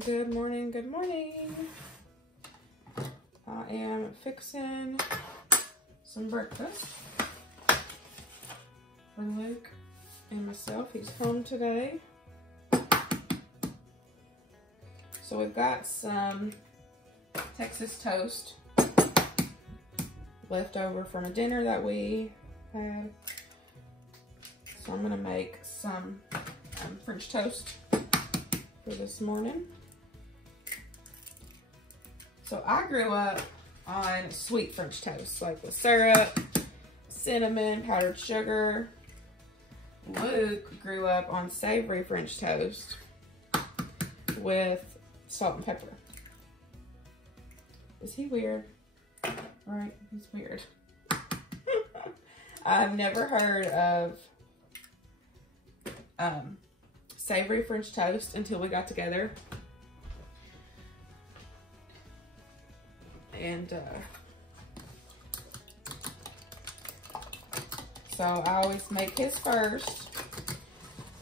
Good morning, good morning. I am fixing some breakfast for Luke and myself. He's home today. So we've got some Texas toast left over from a dinner that we had. So I'm gonna make some French toast for this morning. So I grew up on sweet French toast, like with syrup, cinnamon, powdered sugar. Luke grew up on savory French toast with salt and pepper. Is he weird? Right, he's weird. I've never heard of savory French toast until we got together. And so I always make his first,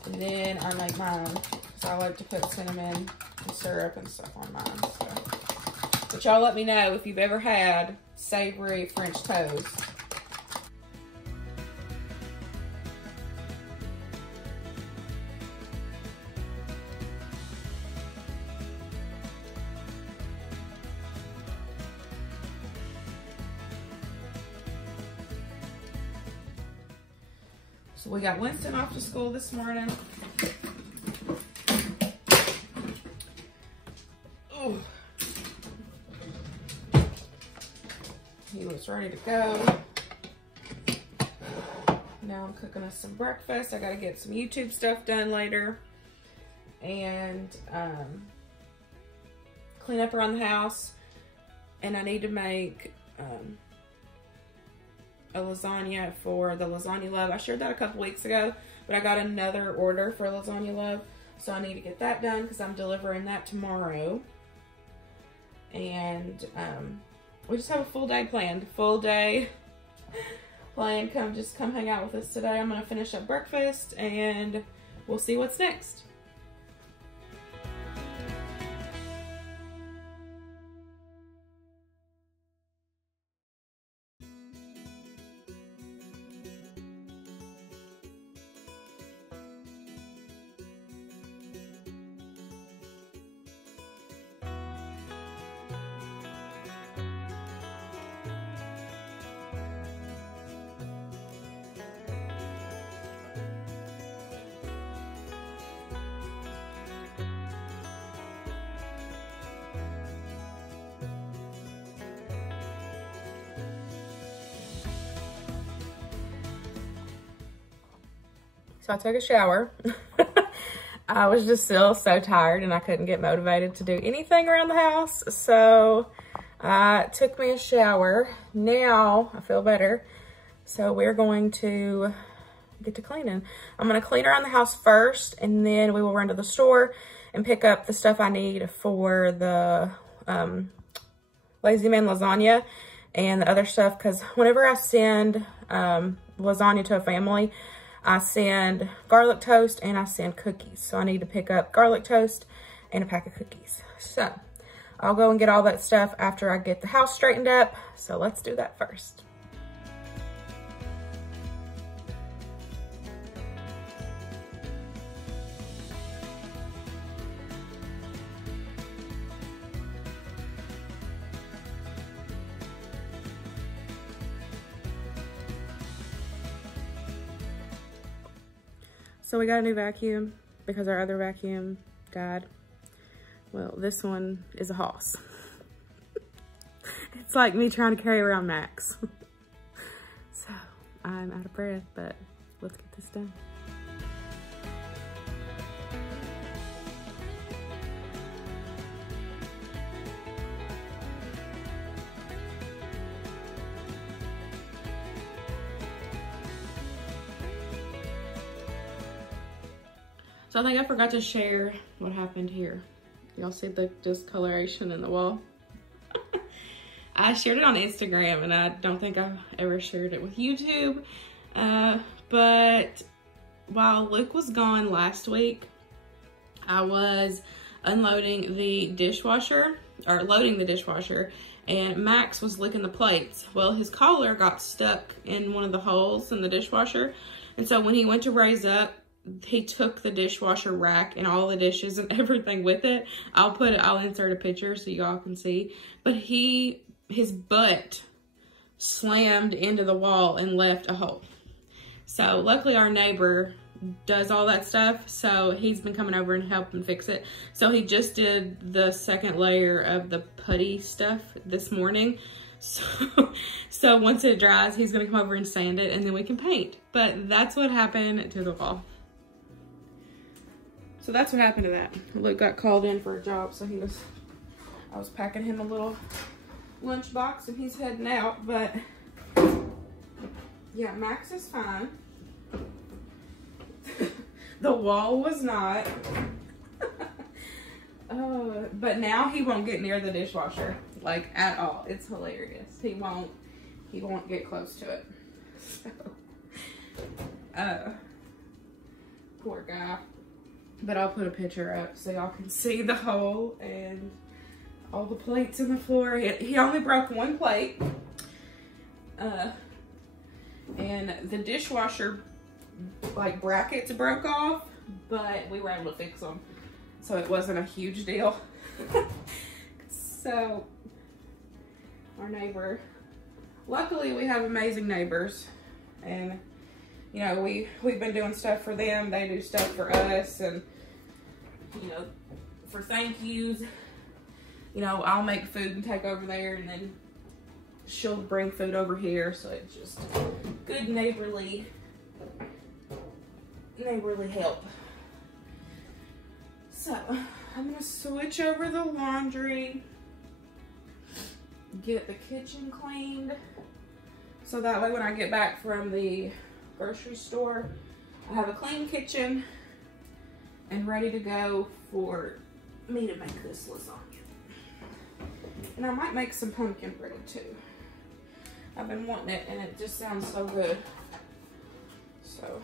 and then I make mine, because I like to put cinnamon and syrup and stuff on mine. So. But y'all let me know if you've ever had savory French toast. So we got Winston off to school this morning. Ooh. He was ready to go. Now I'm cooking us some breakfast. I gotta get some YouTube stuff done later. And clean up around the house. And I need to make a lasagna for the Lasagna Love. I shared that a couple weeks ago, but I got another order for Lasagna Love, so I need to get that done because I'm delivering that tomorrow. And we just have a full day planned. Full day planned. Come hang out with us today. I'm gonna finish up breakfast and we'll see what's next. So I took a shower. I was just still so tired and I couldn't get motivated to do anything around the house. So I took me a shower. Now I feel better. So we're going to get to cleaning. I'm gonna clean around the house first, and then we will run to the store and pick up the stuff I need for the Lazy Man lasagna and the other stuff. Cause whenever I send lasagna to a family, I send garlic toast and I send cookies. So I need to pick up garlic toast and a pack of cookies. So I'll go and get all that stuff after I get the house straightened up. So let's do that first. So we got a new vacuum because our other vacuum died. Well, this one is a Hogs. It's like me trying to carry around Max. So I'm out of breath, but let's get this done. So I think I forgot to share what happened here. Y'all see the discoloration in the wall? I shared it on Instagram, and I don't think I've ever shared it with YouTube. But while Luke was gone last week, I was unloading the dishwasher, or loading the dishwasher, and Max was licking the plates. Well, his collar got stuck in one of the holes in the dishwasher, and so when he went to raise up, he took the dishwasher rack and all the dishes and everything with it. I'll insert a picture so y'all can see. But his butt slammed into the wall and left a hole. So luckily our neighbor does all that stuff, so he's been coming over and helping fix it. So he just did the second layer of the putty stuff this morning. So once it dries, he's gonna come over and sand it, and then we can paint. But that's what happened to the wall. So that's what happened to that. Luke got called in for a job, so I was packing him a little lunch box and he's heading out. But yeah, Max is fine. The wall was not. But now he won't get near the dishwasher, like, at all. It's hilarious. He won't get close to it. So, poor guy. But I'll put a picture up so y'all can see the hole and all the plates in the floor. He only broke one plate. And the dishwasher, like, brackets broke off, but we were able to fix them. So it wasn't a huge deal. So, our neighbor, luckily we have amazing neighbors, and you know, we've been doing stuff for them, they do stuff for us, and you know, for thank yous, you know, I'll make food and take over there, and then she'll bring food over here. So it's just good neighborly help. So I'm gonna switch over the laundry, get the kitchen cleaned, so that way when I get back from the grocery store, I have a clean kitchen and ready to go for me to make this lasagna. And I might make some pumpkin bread too. I've been wanting it and it just sounds so good. So.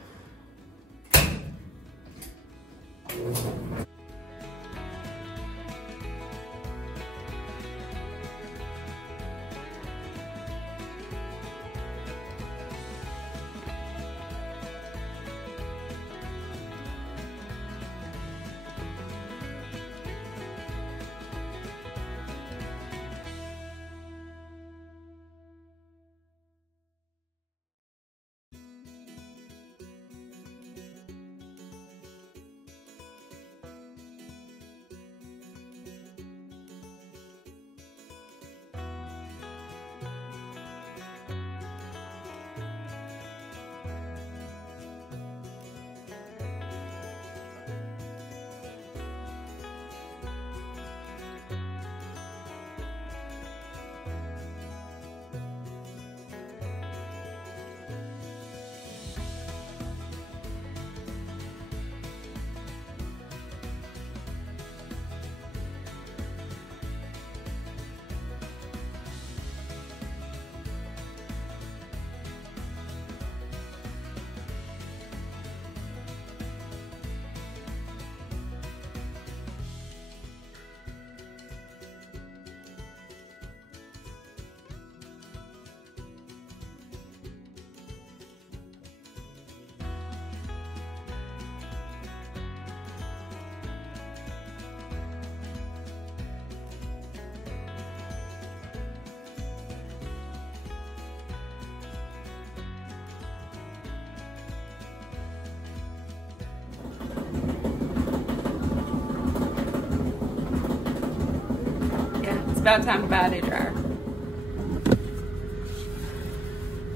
About time to buy a new dryer.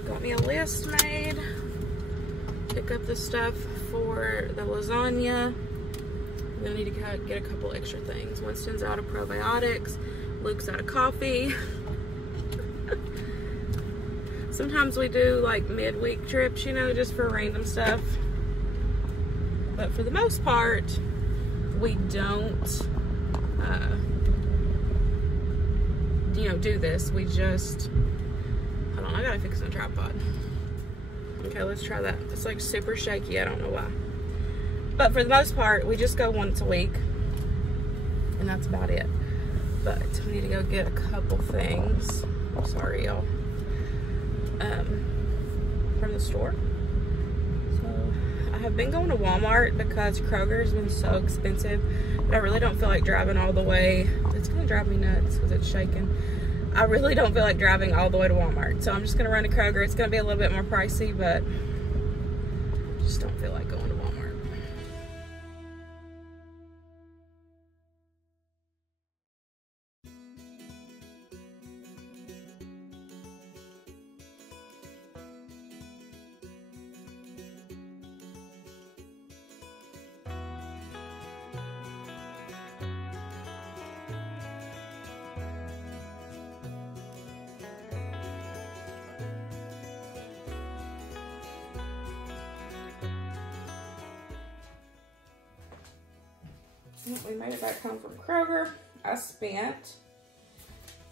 Got me a list made. Pick up the stuff for the lasagna. I'm gonna need to get a couple extra things. Winston's out of probiotics. Luke's out of coffee. Sometimes we do like midweek trips, you know, just for random stuff. But for the most part, we don't you know, do this. We just, hold on, I gotta fix my tripod. Okay, let's try that. It's like super shaky, I don't know why. But for the most part, we just go once a week. and that's about it. But we need to go get a couple things. Sorry, y'all. From the store. So I have been going to Walmart because Kroger's been so expensive, but I really don't feel like driving all the way. It's gonna drive me nuts because it's shaking. I really don't feel like driving all the way to Walmart, so I'm just gonna run to Kroger. It's gonna be a little bit more pricey, but I just don't feel like going to Walmart. We made it back home from Kroger. I spent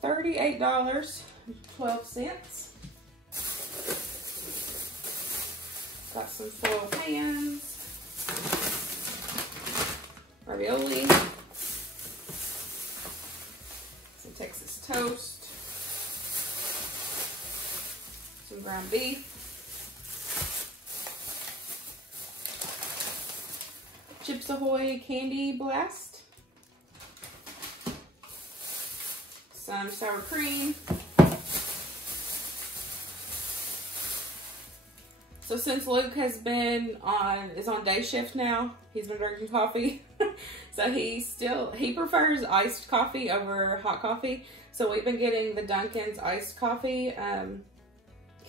$38.12. Got some foil pans, ravioli, some Texas toast, some ground beef, Chips Ahoy Candy Blast, some sour cream. So since Luke is on day shift now, he's been drinking coffee. So he prefers iced coffee over hot coffee. So we've been getting the Dunkin's iced coffee.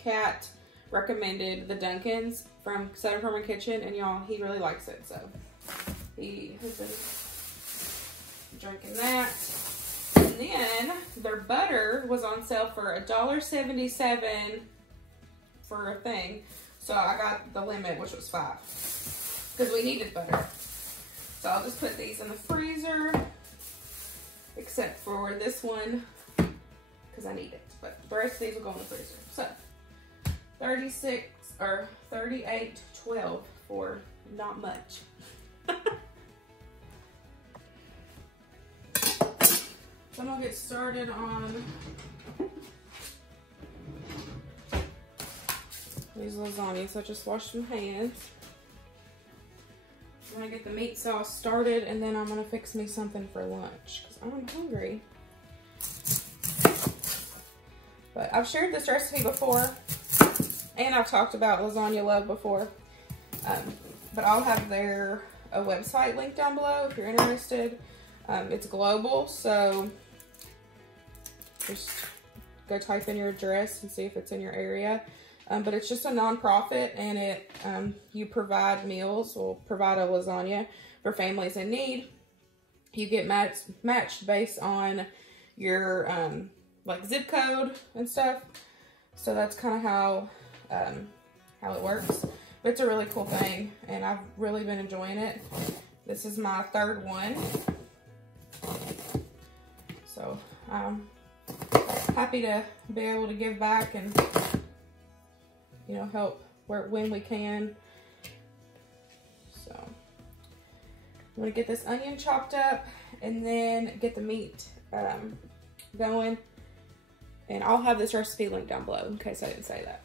Kat recommended the Dunkin's from Southern Kitchen, and y'all, he really likes it. So he has been drinking that. And then their butter was on sale for $1.77 for a thing. So I got the limit, which was 5, because we needed butter. So I'll just put these in the freezer, except for this one, because I need it. But the rest of these will go in the freezer. So $38.12 for not much. So I'm gonna get started on these lasagnas. So I just washed some hands. I'm gonna get the meat sauce started, and then I'm gonna fix me something for lunch because I'm hungry. But I've shared this recipe before, and I've talked about Lasagna Love before. But I'll have their website linked down below if you're interested. It's global, so just go type in your address and see if it's in your area. But it's just a nonprofit, and it you provide meals, or provide a lasagna for families in need. You get matched based on your like zip code and stuff. So that's kind of how it works. But it's a really cool thing, and I've really been enjoying it. This is my 3rd one. So I'm happy to be able to give back and, you know, help when we can. So I'm gonna get this onion chopped up and then get the meat going. And I'll have this recipe linked down below in case I didn't say that.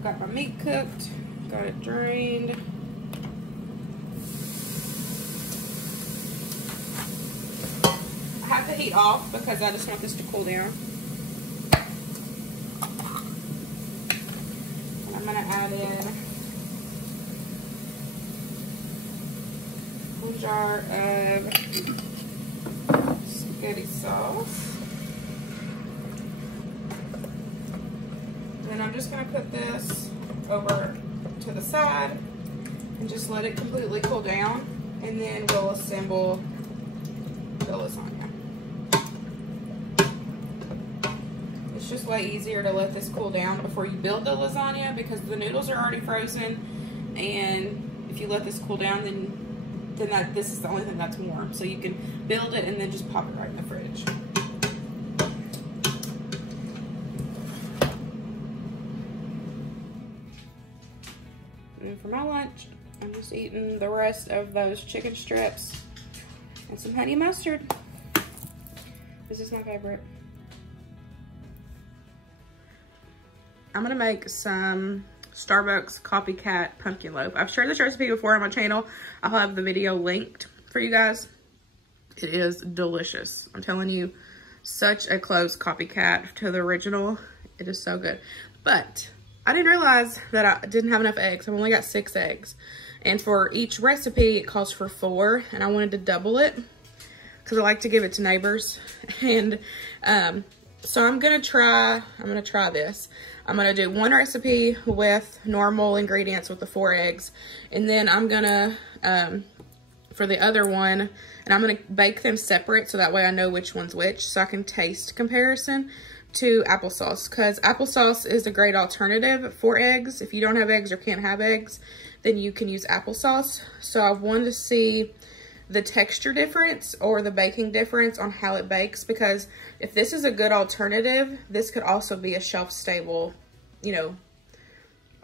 Got my meat cooked, got it drained. I have the heat off because I just want this to cool down. And I'm gonna add in a jar of spaghetti sauce. And I'm just going to put this over to the side, and and just let it completely cool down, and then we'll assemble the lasagna. It's just way easier to let this cool down before you build the lasagna because the noodles are already frozen, and if you let this cool down, then this is the only thing that's warm. So you can build it and then just pop it right in the fridge. And for my lunch, I'm just eating the rest of those chicken strips and some honey mustard. This is my favorite. I'm gonna make some Starbucks copycat pumpkin loaf. I've shared this recipe before on my channel. I'll have the video linked for you guys. It is delicious. I'm telling you, such a close copycat to the original. It is so good. But I didn't realize that I didn't have enough eggs. I've only got 6 eggs. And for each recipe, it calls for 4. And I wanted to double it because I like to give it to neighbors. And so I'm gonna try this. I'm gonna do one recipe with normal ingredients with the 4 eggs. And then I'm gonna, for the other one, and I'm gonna bake them separate so that way I know which one's which, so I can taste comparison to applesauce, because applesauce is a great alternative for eggs. If you don't have eggs or can't have eggs, then you can use applesauce. So I wanted to see the texture difference or the baking difference on how it bakes, because if this is a good alternative, this could also be a shelf-stable, you know,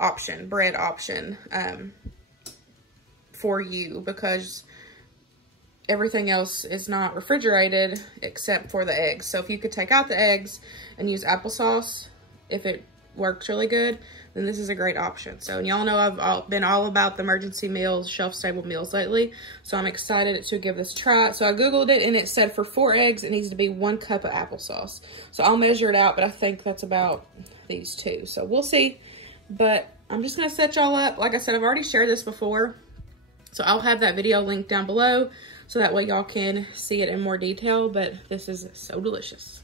option, bread option for you, because everything else is not refrigerated except for the eggs. So if you could take out the eggs and use applesauce, if it works really good, then this is a great option. So y'all know I've been all about the emergency meals, shelf-stable meals lately. So I'm excited to give this a try. So I Googled it and it said for 4 eggs, it needs to be 1 cup of applesauce. So I'll measure it out, but I think that's about these 2. So we'll see. But I'm just gonna set y'all up. Like I said, I've already shared this before. So I'll have that video linked down below so that way y'all can see it in more detail, but this is so delicious.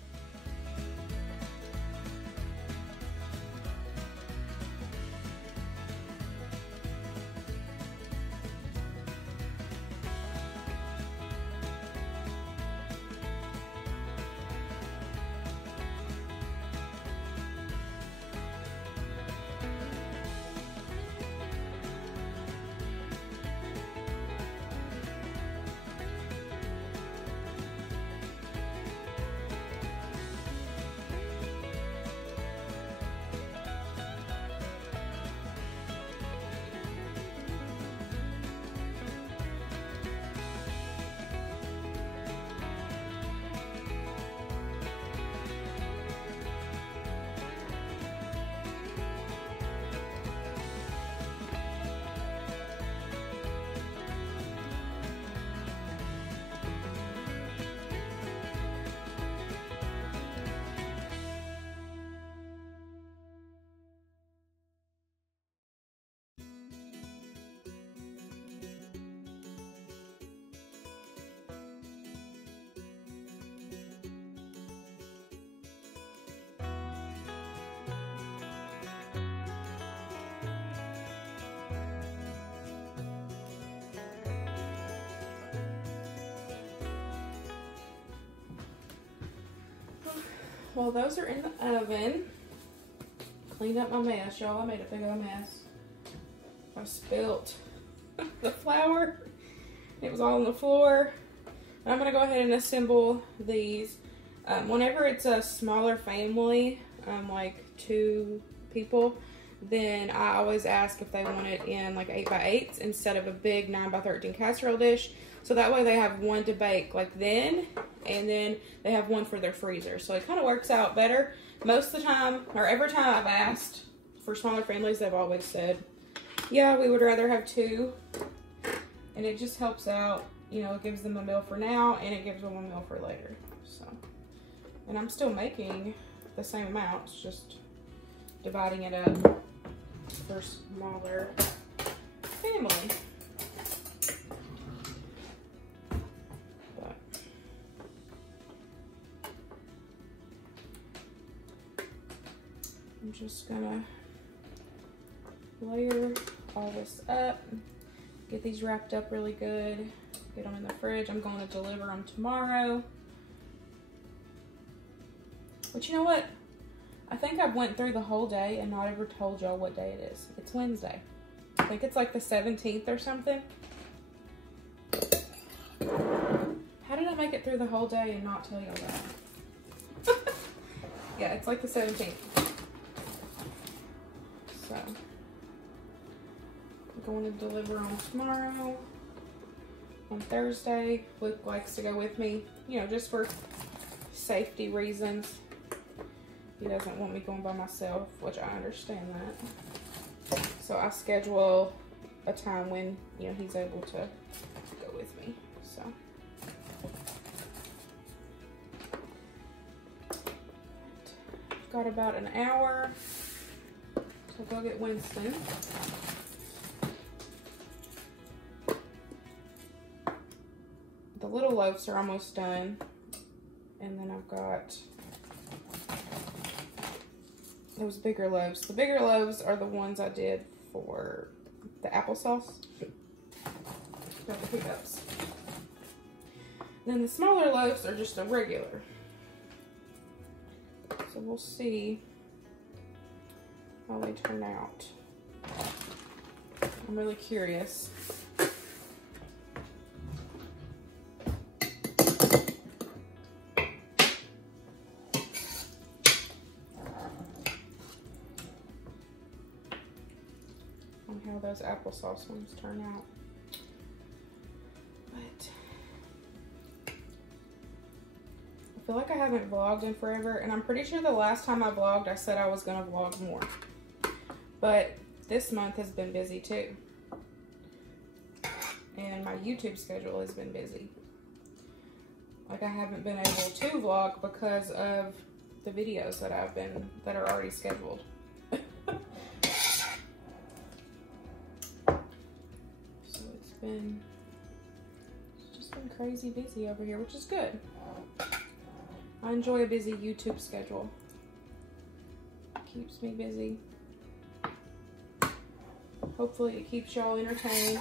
Well, those are in the oven. Cleaned up my mess, y'all. I made a big old mess. I spilt the flour. It was all on the floor. I'm gonna go ahead and assemble these. Whenever it's a smaller family, like 2 people, then I always ask if they want it in like 8x8s instead of a big 9x13 casserole dish. So that way they have one to bake like then, and then they have one for their freezer. So it kind of works out better. Most of the time, or every time I've asked for smaller families, they've always said, yeah, we would rather have 2. And it just helps out, you know, it gives them a meal for now and it gives them a meal for later. So, and I'm still making the same amounts, just dividing it up for smaller family. But I'm just gonna layer all this up. get these wrapped up really good, get them in the fridge. I'm going to deliver them tomorrow. But you know what? I think I went through the whole day and not ever told y'all what day it is. It's Wednesday. I think it's like the 17th or something. How did I make it through the whole day and not tell y'all that? Yeah, it's like the 17th. So, I'm going to deliver on tomorrow. On Thursday, Luke likes to go with me, you know, just for safety reasons. He doesn't want me going by myself, which I understand that. So I schedule a time when, you know, he's able to go with me, so. Got about an hour, so go get Winston. The little loaves are almost done, and then I've got those bigger loaves. The bigger loaves are the ones I did for the applesauce. Got the hiccups. And then the smaller loaves are just a regular. So we'll see how they turn out. I'm really curious. On how those applesauce ones turn out. But I feel like I haven't vlogged in forever, and I'm pretty sure the last time I vlogged, I said I was gonna vlog more. But this month has been busy too. And my YouTube schedule has been busy. Like I haven't been able to vlog because of the videos that that are already scheduled. So it's just been crazy busy over here, which is good. I enjoy a busy YouTube schedule. Keeps me busy. Hopefully it keeps y'all entertained.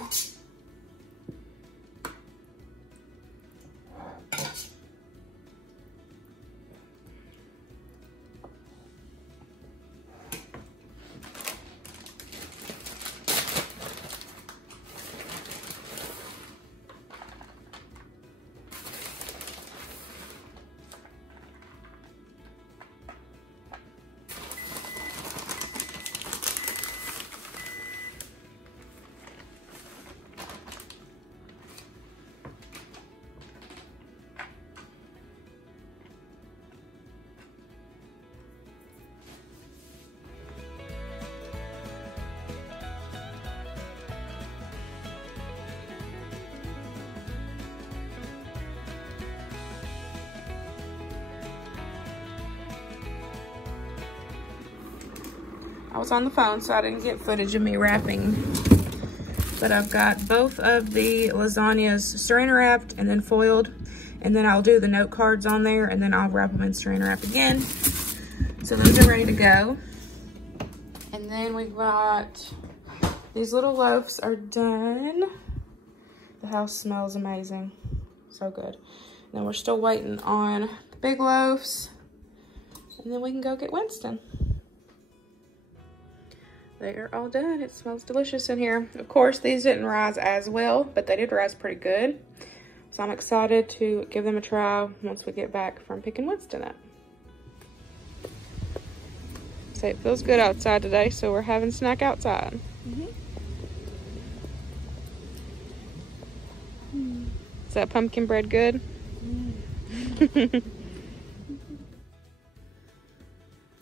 I was on the phone, so I didn't get footage of me wrapping. But I've got both of the lasagnas saran wrapped and then foiled. And then I'll do the note cards on there, and then I'll wrap them in saran wrap again. So those are ready to go. And then we've got, these little loaves are done. The house smells amazing. So good. And then we're still waiting on the big loaves. And then we can go get Winston. They are all done. It smells delicious in here. Of course, these didn't rise as well, but they did rise pretty good. So I'm excited to give them a try once we get back from picking Winston up. So it feels good outside today, so we're having snack outside. Is that pumpkin bread good?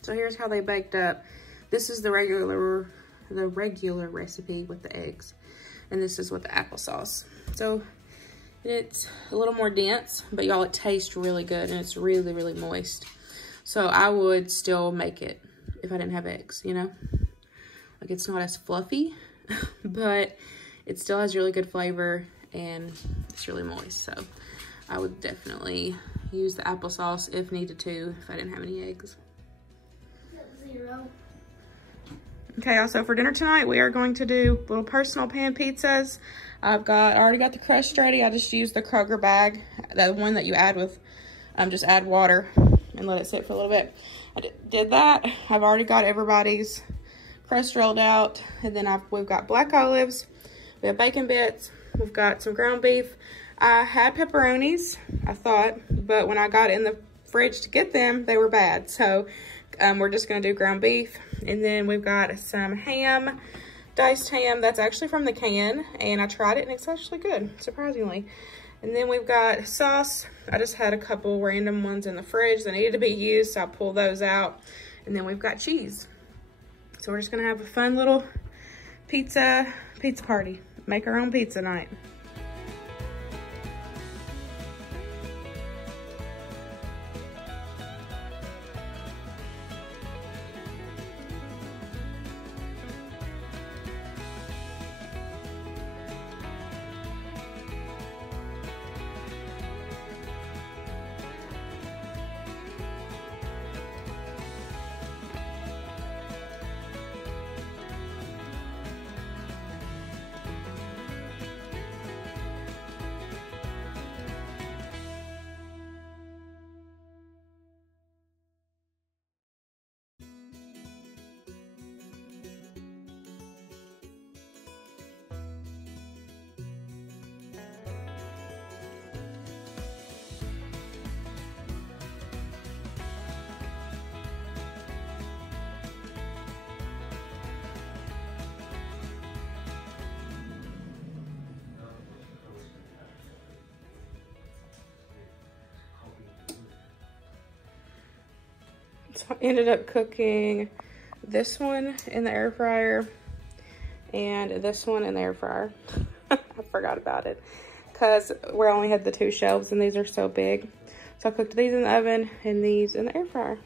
So here's how they baked up. This is the regular recipe with the eggs, and this is with the applesauce. So it's a little more dense, but y'all, it tastes really good, and it's really, really moist. So I would still make it if I didn't have eggs, you know? Like, it's not as fluffy, but it still has really good flavor, and it's really moist. So I would definitely use the applesauce if needed to, if I didn't have any eggs. 0. Okay, also for dinner tonight, we are going to do little personal pan pizzas. I already got the crust ready. I just used the Kroger bag, the one that you add with, just add water and let it sit for a little bit. I did that. I've already got everybody's crust rolled out, and then we've got black olives, we have bacon bits, we've got some ground beef. I had pepperonis, I thought, but when I got in the fridge to get them, they were bad. So we're just gonna do ground beef. And then we've got some ham, diced ham that's actually from the can, and I tried it and it's actually good, surprisingly. And then we've got sauce. I just had a couple random ones in the fridge that needed to be used, so I pulled those out. And then we've got cheese. So we're just gonna have a fun little pizza party. Make our own pizza night. So I ended up cooking this one in the air fryer and this one in the air fryer. I forgot about it because we only had the 2 shelves and these are so big. So I cooked these in the oven and these in the air fryer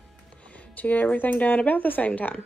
to get everything done about the same time.